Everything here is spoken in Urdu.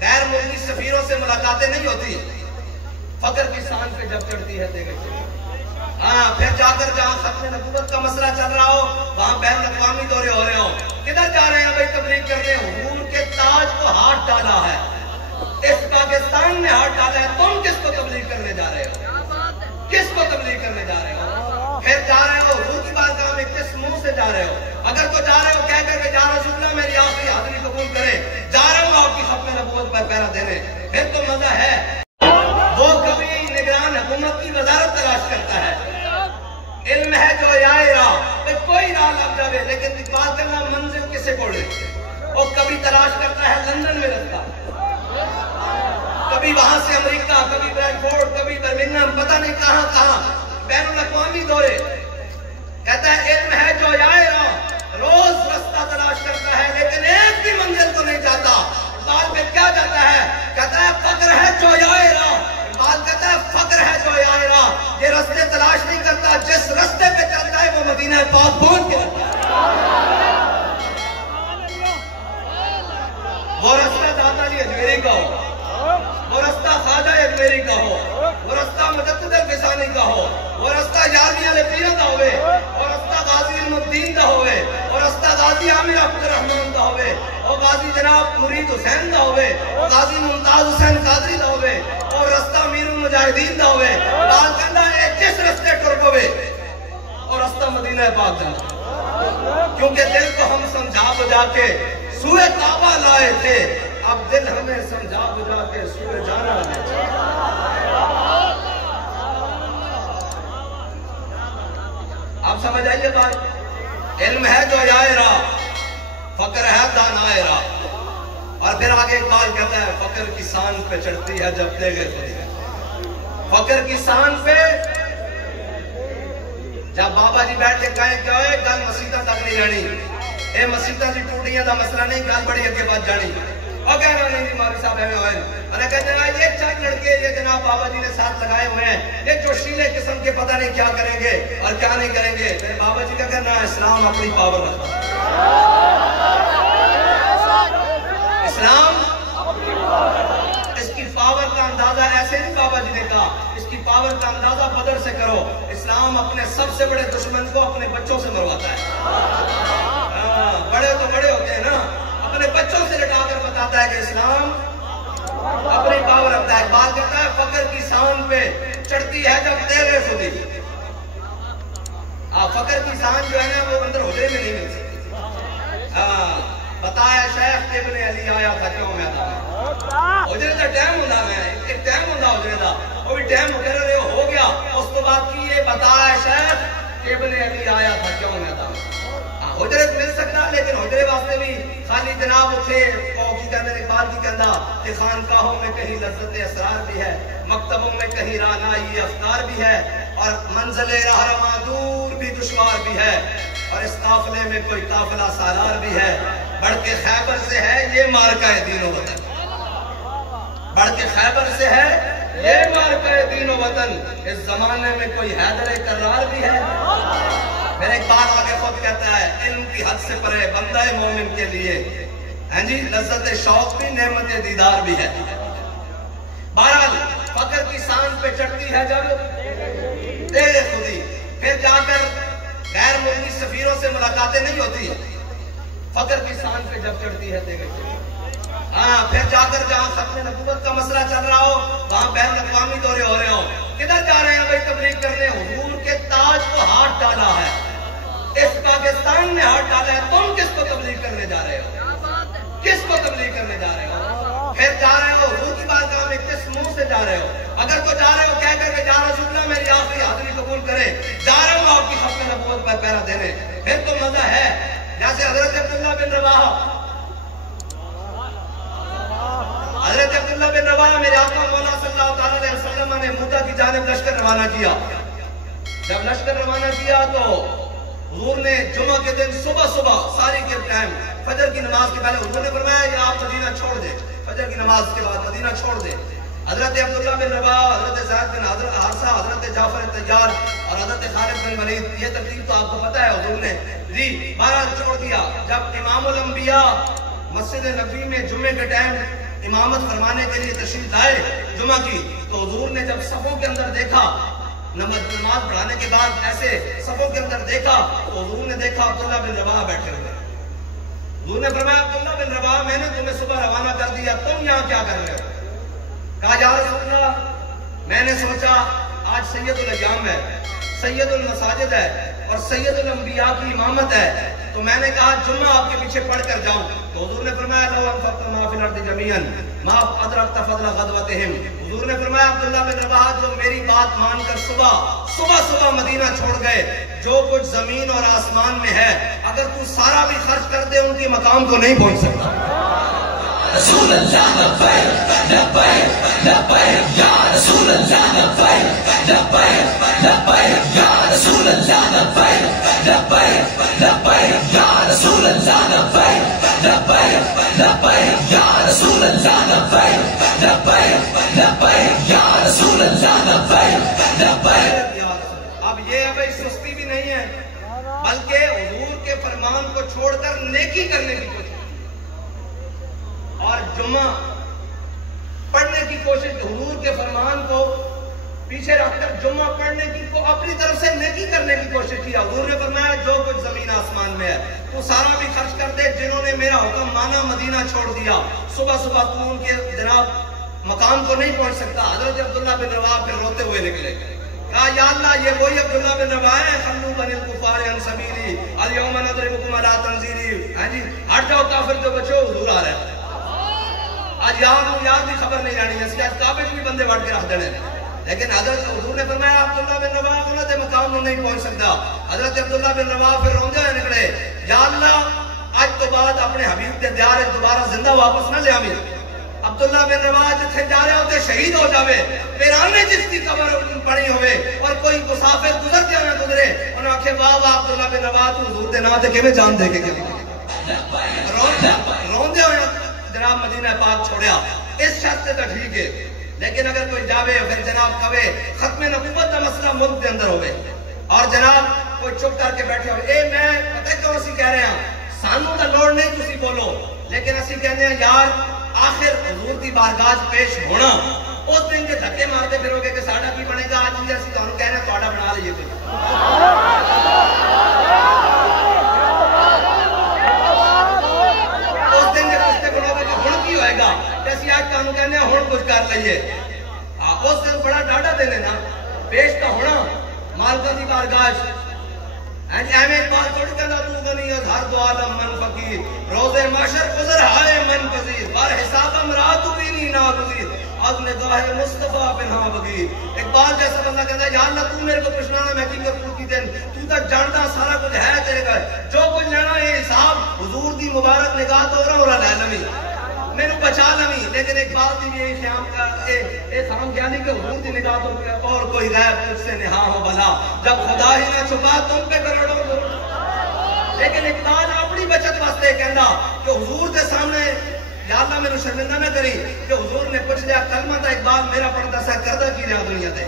غیر ملکی سفیروں سے ملاقاتیں نہیں ہوتی، فقر کی سان پہ جب چڑھتی ہے دیکھیں پھر جا کر جہاں ختم نبوت کا مسئلہ چل رہا ہو وہاں بین الاقوامی دورے ہو رہے ہو، کدھر جا رہے ہیں بھائی تبلیغ کرنے؟ حضور کے تاج کو ہاتھ ڈالا ہے، اس پاکستان میں ہاتھ ڈالا ہے، تم کس کو تبلیغ کرنے جا رہے ہو؟ کس کو تبلیغ کرنے جا رہے ہو؟ پھر جا رہے ہو حضور کی بارگاہ میں کس منہ سے جا رہے ہو؟ اگر تو جا رہے ہو کہہ کر کے جا رسول اللہ میری آخری حاضری قبول کرے، جا رہا ہوں آپ کی ختم نبوت پر پہرا دینے، پھر تو مزہ ہے۔ وہ کبھی نگران حکومت کی وزارت تلاش کرتا ہے، علم ہے جو آئے راہ کوئی راہ لگ جاوے، لیکن بات کرنا منزل کسے کوڑے۔ وہ کبھی تلاش کرتا ہے لندن میں رکھتا، کبھی وہاں سے امریکہ، کبھی بریڈفورڈ، کبھی برمنگھم، پتہ نہیں کہاں کہاں بین الاقوامی دورے۔ کہتا ہے علم ہے جو آئے راہ، روز رستہ تلاش کرتا ہے لیکن ایک بھی منزل کو نہیں جاتا۔ بات پہ کیا جاتا ہے؟ کہتا ہے فقر ہے جو آئے راہ، بات کہتا ہے فقر ہے جو آئے راہ، یہ رستے تلاش نہیں کرتا، جس رستے پہ چلتا ہے وہ مدینہ پاک پہنچ کے رہتا ہے۔ وہ رستہ داتا علی اجمیری کا ہو، وہ رستہ خواجہ اجمیری کا ہو، وہ رستہ مجدد الفسانی کا ہو، وہ رستہ یارویں والے پیروں کا ہوئے، وہ رستہ غازی علم الدین کا ہوئے، وہ رستہ غازی عامر عبد الرحمن کا ہوئے، وہ غازی جناب مرید حسین کا ہوئے، وہ غازی ممتاز حسین قادری کا ہوئے، وہ رستہ امیر المجاہدین کا ہوئے، بات کرنا ہے جس رستے ٹر ہوئے اور رستہ مدینہ پاک جانا، کیونکہ دل کو ہم سمجھا بجا کے سوئے کعبہ لائے تھے، اب دل ہمیں سمجھا بجا کے سوئے جانا لائے۔ آپ سمجھ آئیے بات، علم ہے جو آئے راہ، فقر ہے دانائے راہ، اور پھر آگے اقبال کہتا ہے فقر کی سان پہ چڑھتی ہے جب دے گئے خود ہے، فقر کی سان پہ جب بابا جی بیٹھ کے کہیں کہ اوے گل مسیطہ تک نہیں رہنی، اے مسیطہ سی ٹوٹیاں دا مسئلہ نہیں، گل بڑی اگے بات جانی، اور کہنا نہیں مولوی صاحب ہے ہوئے، میں نے کہا جناب یہ چند لڑکے یہ جناب بابا جی نے ساتھ لگائے ہوئے ہیں، یہ جوشیلے قسم کے پتہ نہیں کیا کریں گے اور کیا نہیں کریں گے، میرے بابا جی کا کہنا ہے اسلام اپنی پاور رکھتا ہے، اسلام اس کی پاور کا اندازہ ایسے نہیں بابا جی نے کہا، اس کی پاور کا اندازہ بدر سے کرو، اسلام اپنے سب سے بڑے دشمن کو اپنے بچوں سے مرواتا ہے، بڑے تو بڑے ہوتے ہیں نا، اپنے بچوں سے لٹا کر بتاتا ہے کہ اسلام اپنی پاور رکھتا ہے۔ بات کرتا ہے فقر کی سان پہ چڑھتی ہے جب تیرے خودی، فقر کی سان جو ہے نا وہ اندر حجرے میں نہیں مل سکتی۔ بتایا شیخ ابن علی آیا تھا کیوں میدان، حجرے کا ٹائم ہونا ہے، ایک ٹائم ہونا حجرے کا، وہ بھی ٹائم مقرر ہو گیا، اس کو بات کی یہ بتایا شیخ ابن علی آیا تھا کیوں میدان۔ حجرت مل سکتا لیکن حجرے واسطے بھی خالی جناب اتھے کی کہنے اقبال کی کہنا کہ خانقاہوں میں کہیں لذت اسرار بھی ہے، مکتبوں میں کہیں رانائی افکار بھی ہے، اور منزل رہنما دور بھی دشوار بھی ہے، اور اس قافلے میں کوئی قافلہ سالار بھی ہے، بڑھ کے خیبر سے ہے یہ مارکہ دین و وطن، بڑھ کے خیبر سے ہے یہ مارکہ دین و وطن، اس زمانے میں کوئی حیدر کرار بھی ہے۔ میرے ایک بات آگے خود کہتا ہے علم کی حد سے پرے بندہ مومن کے لیے جی لذت شوق بھی نعمت دیدار بھی ہے۔ بہرحال فقر کی سان پہ چڑھتی ہے جب تیرے خودی، پھر جا کر غیر ملکی سفیروں سے ملاقاتیں نہیں ہوتی، فقر کی سان پہ جب چڑھتی ہے دیکھیں پھر جا کر جہاں ختم نبوت کا مسئلہ چل رہا ہو وہاں بین الاقوامی دورے ہو رہے ہو، کدھر جا رہے ہیں بھائی تبلیغ کرنے؟ حضور کے تاج کو ہاتھ ڈالا ہے، اس پاکستان میں ہاتھ ڈالا ہے، تم کس کو تبلیغ کرنے جا رہے ہو؟ کس کو تبلیغ کرنے جا رہے ہو؟ پھر جا رہے ہو حضور کی بارگاہ میں کس منہ سے جا رہے ہو؟ اگر تو جا رہے ہو کہہ کر کے جا رسول اللہ میری آخری حاضری قبول کرے، جا رہا ہوں آپ کی ختم نبوت پر پہرا دینے، پھر تو مزہ ہے۔ جیسے حضرت عبداللہ بن رواحہ میرے آقا مولا صلی اللہ علیہ وسلم نے موتا کی جانب لشکر روانہ کیا، جب لشکر روانہ کیا تو حضور نے جمعہ کے دن صبح ساری کے ٹائم فجر کی نماز کے پہلے حضور نے فرمایا کہ آپ مدینہ چھوڑ دیں، فجر کی نماز کے بعد مدینہ چھوڑ دیں۔ حضرت عبداللہ بن رواحہ، حضرت زید بن حارثہ، حضرت جعفر طیار اور حضرت خالد بن ولید، یہ ترتیب تو آپ کو پتہ ہے حضور نے جی بہرحال چھوڑ دیا۔ جب امام الانبیاء مسجد نبی میں جمعے کے ٹائم امامت فرمانے کے لیے تشریف لائے جمعہ کی، تو حضور نے جب صفوں کے اندر دیکھا، نماز پڑھانے کے بعد ایسے صفوں کے اندر دیکھا، تو حضور نے دیکھا عبداللہ بن رواحہ بیٹھے ہوئے۔ حضور نے فرمایا عبداللہ بن رواحہ میں نے تمہیں صبح روانہ کر دیا، تم یہاں کیا کر رہے ہو؟ کہا یا رسول اللہ میں نے سوچا آج سید الایام ہے، سید المساجد ہے اور سید الانبیاء کی امامت ہے، تو میں نے کہا جمعہ آپ کے پیچھے پڑھ کر جاؤں۔ تو حضور نے فرمایا لو انفقت ما فی الارض جمیعا ما ادرکت فضل غزوتہم۔ حضور نے فرمایا عبداللہ بن رواحہ جو میری بات مان کر صبح مدینہ چھوڑ گئے، جو کچھ زمین اور آسمان میں ہے اگر تو سارا بھی خرچ کر دے ان کی مقام کو نہیں پہنچ سکتا۔ رسول اللہ لبیک لبیک لبیک یا رسول اللہ لبیک لبیک لبیک یا رسول اللہ لبیک لبیک لبیک یا رسول اللہ لبیک لبیک لبیک یا رسول اللہ لبیک لبیک لبیک یا رسول اللہ لبیک لبیک۔ اب یہ ہے بھائی سستی بھی نہیں ہے، بلکہ حضور کے فرمان کو چھوڑ کر نیکی کرنے کی کوشش اور جمعہ پڑھنے کی کوشش، حضور کے فرمان کو پیچھے رکھ کر جمعہ پڑھنے کی کو اپنی طرف سے نیکی کرنے کی کوشش کی۔ حضور نے فرمایا جو کچھ زمین آسمان میں ہے تو سارا بھی خرچ کر دے، جنہوں نے میرا حکم مانا مدینہ چھوڑ دیا، صبح تو ان کے جناب مقام کو نہیں پہنچ سکتا۔ حضرت عبداللہ بن رواحہ پھر روتے ہوئے نکلے، کہا یا اللہ یہ وہی عبداللہ بن رواحہ ہے خلو بنی الکفار عن سبیلی الیوم نضربکم علی تنزیلی، ہاں جی ہٹ جاؤ کافر جو بچو، حضور آ رہا ہے۔ آج یاد بھی خبر نہیں رہنی ہے، آج کعبے بھی بندے وٹ کے رکھ دینے، لیکن حضرت حضور نے فرمایا عبداللہ بن رواحہ انہوں نے مقام میں نہیں پہنچ سکتا۔ حضرت عبداللہ بن رواحہ پھر روندے ہوئے نکلے، یا اللہ آج تو بعد اپنے حبیب کے دیار دوبارہ زندہ واپس نہ لے آمی۔ عبداللہ بن رواحہ جتھے جا رہے ہوتے شہید ہو جاوے، پیرانے جس کی قبر پڑی ہوئے اور کوئی مسافر گزر کے نہ گزرے، انہوں نے کہا واہ واہ عبداللہ بن رواحہ تو حضور دے نام تے کیویں جان دے کے روندے ہوئے جناب مدینہ پاک چھوڑیا۔ اس شرط سے تو ٹھیک ہے، لیکن اگر کوئی جاوے پھر جناب کہے ختم نبوت کا مسئلہ ملک کے اندر ہوئے اور جناب کوئی چپ کر کے بیٹھے ہوئے، اے میں پتہ کیوں اسی کہہ رہے ہیں سانوں دا لوڑ نہیں تسی بولو، لیکن اسی کہنے ہیں یار آخر حضور کی بارگاہ پیش ہونا، اس دن کے دھکے مارتے پھرو گے کہ ساڑھا کی بنے گا، آج بھی اسی تو کہنے ہیں توڑا بنا لیے کوئی اس دن کے پوچھتے بنو گے کہ ہن کی ہوئے گا، جیسی آج کانوں کہنے ہیں ہن کچھ کر لئیے، اس دن بڑا ڈاڑا دینے نا پیش تو ہونا مالکہ دی بارگاہ۔ ایمیں اقبال توڑ کہنا تو غنی از ہر دو عالم من فقیر، روز معاشر گزر ہائے من پذیر، بار حساب امرات بینی ناگزیر، از نگاہ مصطفیٰ پنہا بغیر۔ اقبال جیسا بندہ کہتا ہے یا اللہ تو میرے کو پوچھنا میں کی کر کی دن تو تک جانتا سارا کچھ ہے تیرے گھر، جو کچھ لینا یہ حساب حضور دی مبارک نگاہ تو ہو رہا لے لمی میں نے بچا لمی، لیکن ایک بات بھی یہ خیام کا ایک خام خیالی کہ حضور دی نگاہ تو اور کوئی غیب تجھ سے نہا ہو بھلا، جب خدا ہی نہ چھپا تم پہ کروڑوں ضرور۔ لیکن اقبال اپنی بچت واسطے کہنا کہ حضور کے سامنے یا اللہ میں نے شرمندہ نہ کری کہ حضور نے پوچھ لیا کلمہ تھا اقبال میرا پڑھتا سا کردہ کی رہا دنیا دے۔